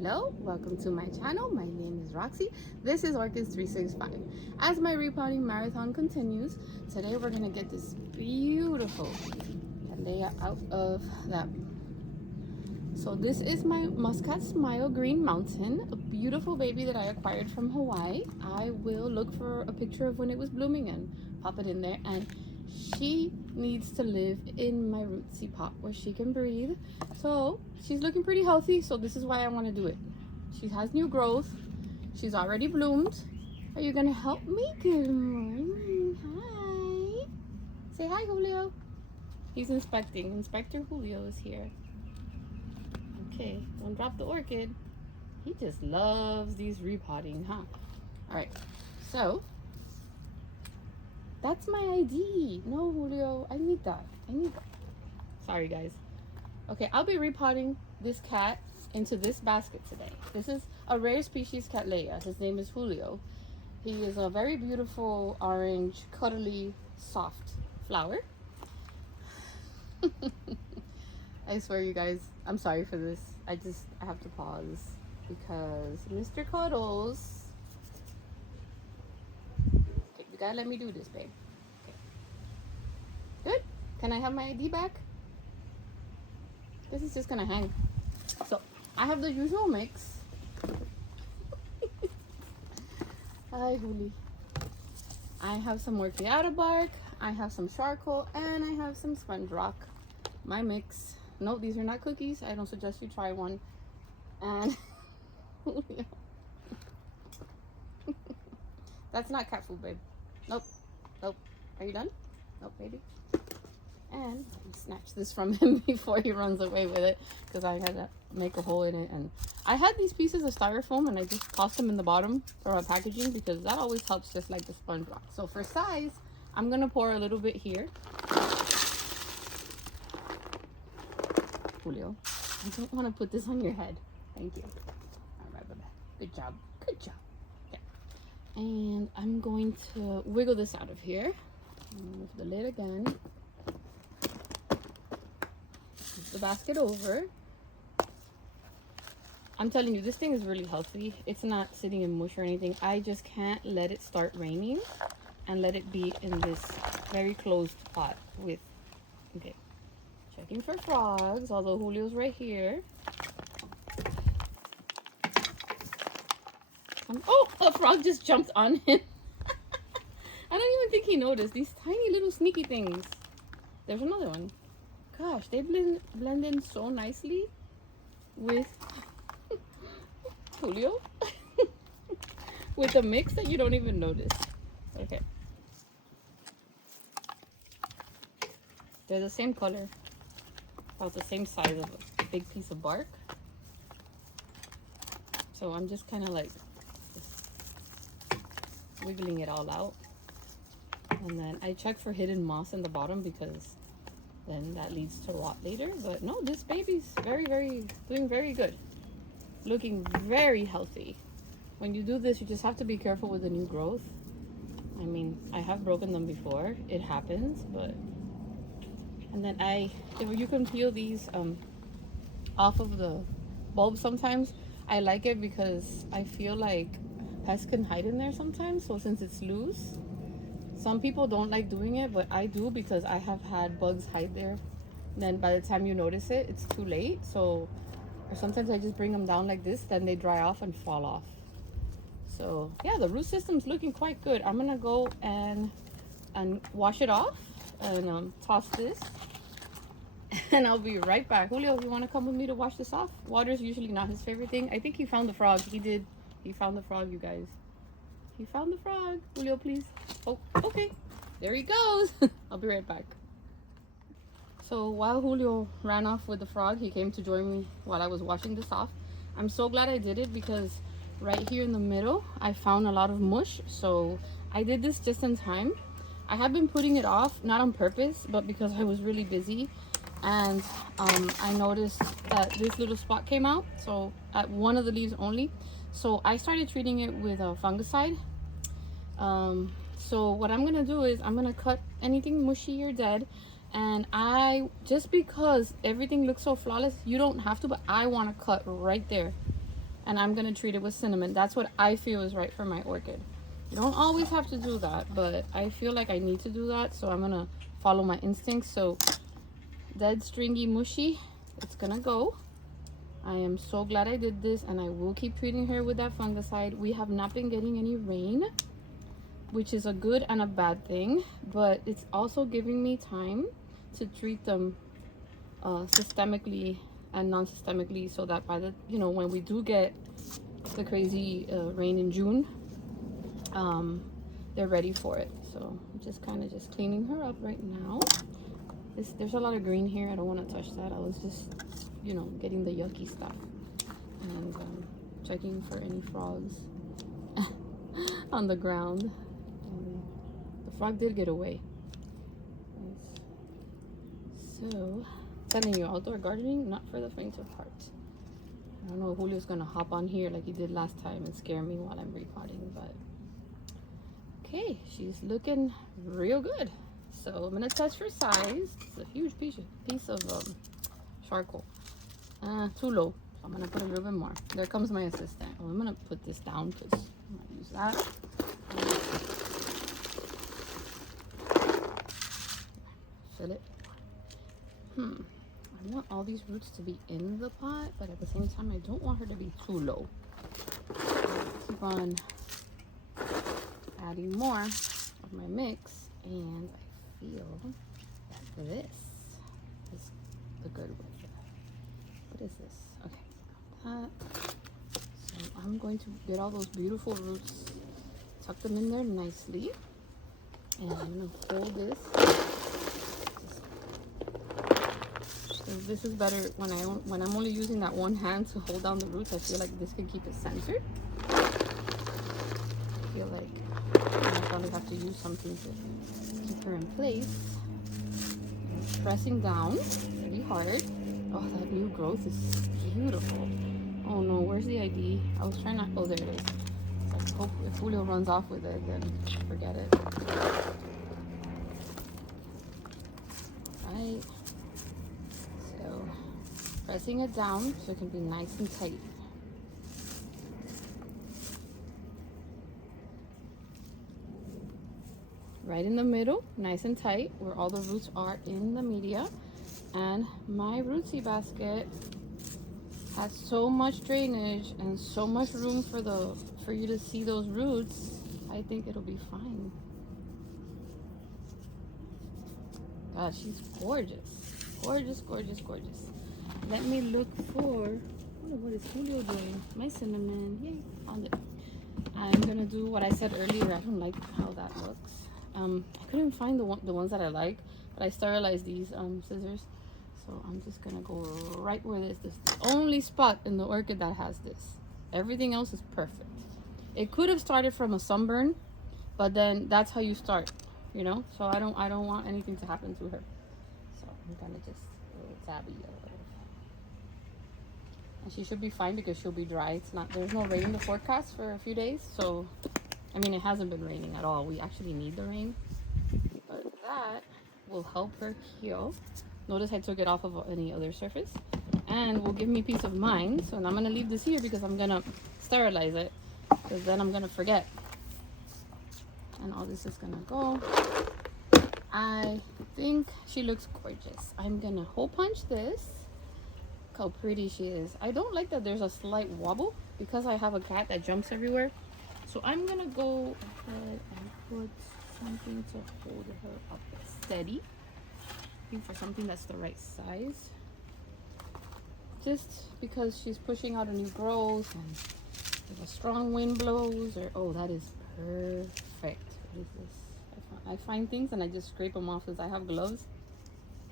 Hello, welcome to my channel. My name is Roxy. This is Orchids 365. As my repotting marathon continues, today we're going to get this beautiful Cattleya out of that. So this is my Muscat Smile Green Mountain, a beautiful baby that I acquired from Hawaii. I will look for a picture of when it was blooming and pop it in there. And she needs to live in my Rootsie pot where she can breathe. So she's looking pretty healthy, so this is why I want to do it. She has new growth. She's already bloomed. Are you gonna help me? Good morning. Hi. Say hi, Julio. He's inspecting. Inspector Julio is here. Okay, don't drop the orchid. He just loves these repotting, huh? All right, so that's my ID. No, Julio, I need that. I need that. Sorry, guys. Okay, I'll be repotting this cat into this basket today. This is a rare species Cattleya. His name is Julio. He is a very beautiful orange, cuddly, soft flower. I swear, you guys, I'm sorry for this. I have to pause because Mr. Cuddles. Okay, you gotta let me do this, babe. Okay. Good. Can I have my ID back? This is just gonna hang. So I have the usual mix. Hi, Julie. I have some orchid bark. I have some charcoal, and I have some sponge rock. My mix. No, these are not cookies. I don't suggest you try one. And that's not cat food, babe. Nope. Nope. Are you done? Nope, baby. And snatch this from him before he runs away with it, because I had to make a hole in it. And I had these pieces of styrofoam and I just tossed them in the bottom for my packaging because that always helps, just like the sponge rock. So for size, I'm gonna pour a little bit here. Julio, I don't want to put this on your head. Thank you. All right, bye-bye. Good job. Good job. Okay. And I'm going to wiggle this out of here. Move the lid again. Move the basket over. I'm telling you, this thing is really healthy. It's not sitting in mush or anything. I just can't let it start raining and let it be in this very closed pot with, okay. Checking for frogs, although Julio's right here. Oh, a frog just jumped on him. I don't even think he noticed. These tiny little sneaky things. There's another one. Gosh, they blend in so nicely with Julio. With the mix that you don't even notice. Okay. They're the same color. About the same size of a big piece of bark. So I'm just kind of like wiggling it all out. And then I check for hidden moss in the bottom because then that leads to rot later. But no, this baby's doing very good. Looking very healthy. When you do this, you just have to be careful with the new growth. I mean, I have broken them before. It happens, but... And then if you can peel these off of the bulb sometimes, I like it because I feel like pests can hide in there sometimes. So since it's loose, some people don't like doing it, but I do because I have had bugs hide there. And then by the time you notice it, it's too late. So or sometimes I just bring them down like this, then they dry off and fall off. So yeah, the root system's looking quite good. I'm gonna go and wash it off and toss this, and I'll be right back. Julio, you want to come with me to wash this off? Water's usually not his favorite thing. I think he found the frog. He did. He found the frog, you guys. He found the frog. Julio, please. Oh, okay. There he goes. I'll be right back. So while Julio ran off with the frog, he came to join me while I was washing this off. I'm so glad I did it because right here in the middle, I found a lot of mush. So I did this just in time. I have been putting it off, not on purpose, but because I was really busy. And I noticed that this little spot came out, so at one of the leaves only. So I started treating it with a fungicide. So what I'm gonna do is I'm gonna cut anything mushy or dead, and just because everything looks so flawless, you don't have to, but I want to cut right there and I'm gonna treat it with cinnamon. That's what I feel is right for my orchid. You don't always have to do that, but I feel like I need to do that, so I'm gonna follow my instincts. So dead stringy mushy, it's gonna go. I am so glad I did this, and I will keep treating her with that fungicide. We have not been getting any rain, which is a good and a bad thing, but it's also giving me time to treat them systemically and non-systemically, so that by the, you know, when we do get the crazy rain in June, they're ready for it. So I'm just kind of just cleaning her up right now. There's a lot of green here. I don't want to touch that. I was just, you know, getting the yucky stuff and checking for any frogs on the ground. The frog did get away. So, telling you, outdoor gardening, not for the faint of heart. I don't know if Julio's gonna hop on here like he did last time and scare me while I'm repotting, but okay, she's looking real good. So I'm gonna test for size. It's a huge piece of charcoal. Too low, so I'm gonna put a little bit more. There comes my assistant. Oh, I'm gonna put this down because I'm gonna use that. Fill it. I want all these roots to be in the pot, but at the same time, I don't want her to be too low. Keep on adding more of my mix, and I feel that this is the good way. What is this? Okay, that. So I'm going to get all those beautiful roots, tuck them in there nicely, and I'm gonna hold this. So this is better when I'm only using that one hand to hold down the roots. I feel like this can keep it centered. I feel like I probably have to use something to keep her in place. And pressing down pretty hard. Oh, that new growth is beautiful. Oh no, where's the ID? I was trying to, oh, there it is. So I hope if Julio runs off with it, then forget it. Right. So pressing it down so it can be nice and tight. Right in the middle, nice and tight, where all the roots are in the media. And my Rootsie basket has so much drainage and so much room for you to see those roots. I think it'll be fine. God, she's gorgeous. Gorgeous, gorgeous, gorgeous. Let me look for, oh, what is Julio doing? My cinnamon, yay, found it. I'm gonna do what I said earlier. I don't like how that looks. I couldn't find the ones that I like, but I sterilized these scissors. So I'm just gonna go right where this is the only spot in the orchid that has this. Everything else is perfect. It could have started from a sunburn, but then that's how you start, you know? So I don't want anything to happen to her. So I'm gonna just tab it. And she should be fine because she'll be dry. There's no rain in the forecast for a few days. So, I mean, it hasn't been raining at all. We actually need the rain. But that will help her heal. Notice I took it off of any other surface. And will give me peace of mind. So, and I'm going to leave this here because I'm going to sterilize it. Because then I'm going to forget. And all this is going to go. I think she looks gorgeous. I'm going to hole punch this. Look how pretty she is. I don't like that there's a slight wobble because I have a cat that jumps everywhere. So I'm gonna go ahead and put something to hold her up steady. Looking for something that's the right size. Just because she's pushing out a new growth and if a strong wind blows, or oh, that is perfect. What is this? I find things and I just scrape them off because I have gloves.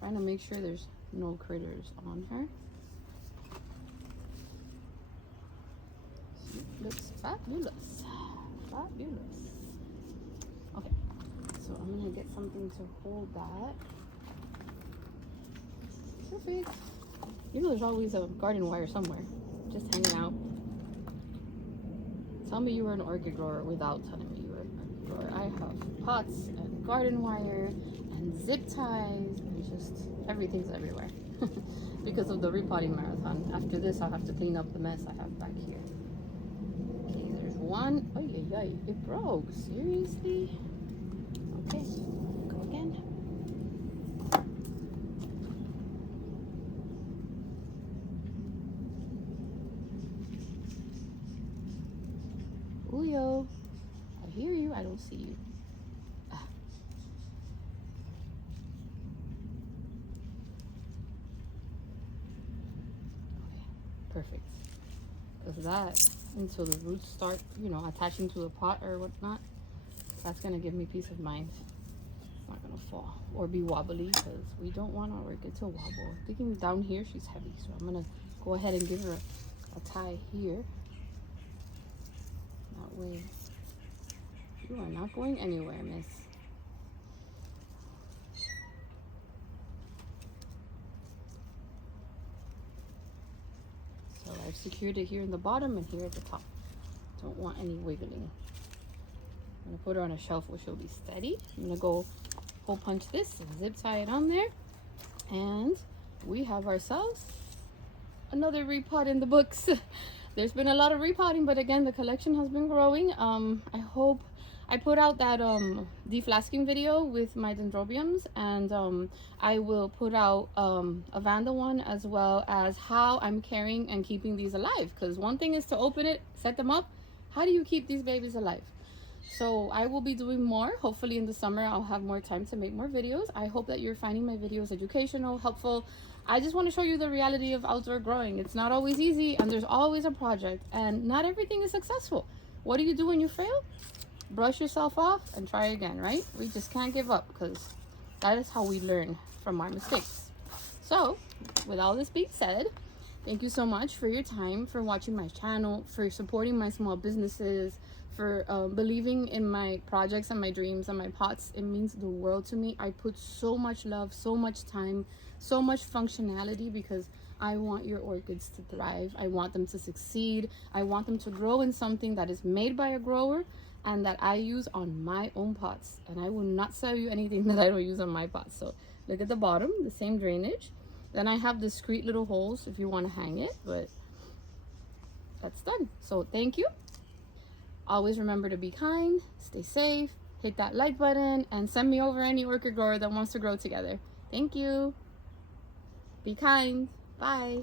Trying to make sure there's no critters on her. Looks fabulous. Fabulous. Okay, so I'm gonna get something to hold that. Perfect. You know there's always a garden wire somewhere, just hanging out. Tell me you were an orchid grower without telling me you were an orchid grower. I have pots and garden wire and zip ties and just everything's everywhere. because of the repotting marathon. After this, I'll have to clean up the mess I have back here. Okay, there's one. Oh, yeah, it broke. Seriously? Okay, go again. Ooh, yo. I hear you. I don't see you. Ah. Okay, perfect. Because that, until the roots start, you know, attaching to the pot or whatnot, that's going to give me peace of mind. It's not going to fall or be wobbly, because we don't want our orchid to wobble. Thinking down here, she's heavy. So I'm going to go ahead and give her a tie here. That way, you are not going anywhere, miss. So I've secured it here in the bottom and here at the top. Don't want any wiggling. I'm gonna put her on a shelf where she'll be steady. I'm gonna go hole punch this and zip tie it on there. And we have ourselves another repot in the books. There's been a lot of repotting, but again, the collection has been growing. I hope I put out that deflasking video with my dendrobiums, and I will put out a Vanda one, as well as how I'm carrying and keeping these alive. Because one thing is to open it, set them up. How do you keep these babies alive? So I will be doing more. Hopefully in the summer I'll have more time to make more videos. I hope that you're finding my videos educational, helpful. I just want to show you the reality of outdoor growing. It's not always easy, and there's always a project, and not everything is successful. What do you do when you fail? Brush yourself off and try again, right? We just can't give up, because that is how we learn from our mistakes. So with all this being said, thank you so much for your time, for watching my channel, for supporting my small businesses, for believing in my projects and my dreams and my pots. It means the world to me. I put so much love, so much time, so much functionality, because I want your orchids to thrive. I want them to succeed. I want them to grow in something that is made by a grower and that I use on my own pots. And I will not sell you anything that I don't use on my pots. So look at the bottom, the same drainage. Then I have discreet little holes if you want to hang it, but that's done. So thank you. Always remember to be kind, stay safe, hit that like button, and send me over any orchid grower that wants to grow together. Thank you. Be kind. Bye.